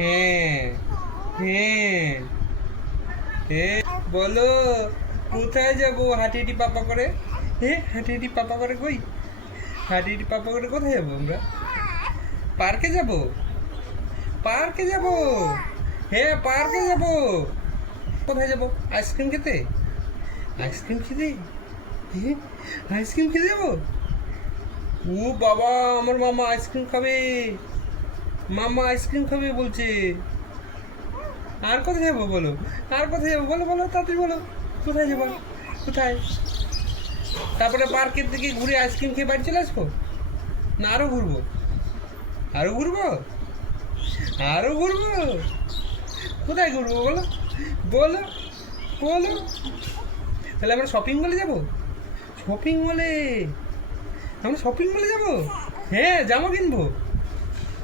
হ্যাঁ হ্যাঁ বলো কোথায় যাবো হাঁটিটি পাপা করে? হাঁটিটি পাপা করে কই? হাঁটিটি পাপা করে কোথায় যাবো আমরা? পার্কে যাবো? পার্কে যাবো? হ্যাঁ পার্কে যাবো। কোথায় যাবো? আইসক্রিম খেতে? আইসক্রিম খেতে? হ্যাঁ আইসক্রিম খেতে যাবো? ও বাবা, আমার মামা আইসক্রিম খাবে। মামা আইসক্রিম খাবে বলছে। আর কোথায় যাবো বলো? আর কোথায় যাবো বলো? বলো তাড়াতাড়ি বলো। কোথায় যাবো? কোথায়? তারপরে পার্কের দিকে ঘুরে আইসক্রিম খেয়ে বাড়ি চলে আসবো? না আরও ঘুরবো? আরও ঘুরবো? আরও ঘুরবো? কোথায় ঘুরবো বলো? বলো বলো। তাহলে আমরা শপিং মলে যাবো? শপিং মলে? আমরা শপিং মলে যাবো? হ্যাঁ জামা কিনবো।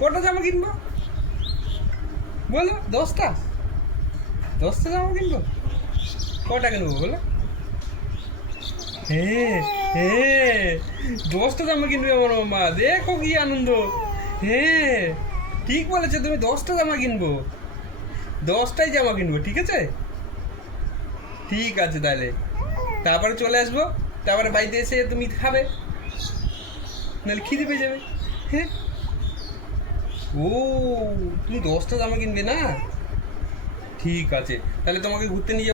কটা জামা কিনবো বলো? 10টা? 10টা জামা কিনবো? কটা কিনবো বলো? হ্যাঁ হ্যাঁ 10টা জামা কিনবে আমার মামা, দেখো কি আনন্দ। হ্যাঁ ঠিক বলেছো তুমি, 10টা জামা কিনবো। 10টাই জামা কিনবো, ঠিক আছে? ঠিক আছে তাহলে তারপরে চলে আসবো। তারপরে বাড়িতে এসে তুমি খাবে, নাহলে খিদে পেয়ে যাবে। হ্যাঁ ও, তুমি 10টা জামা কিনবে না? ঠিক আছে তাহলে তোমাকে ঘুরতে নিয়ে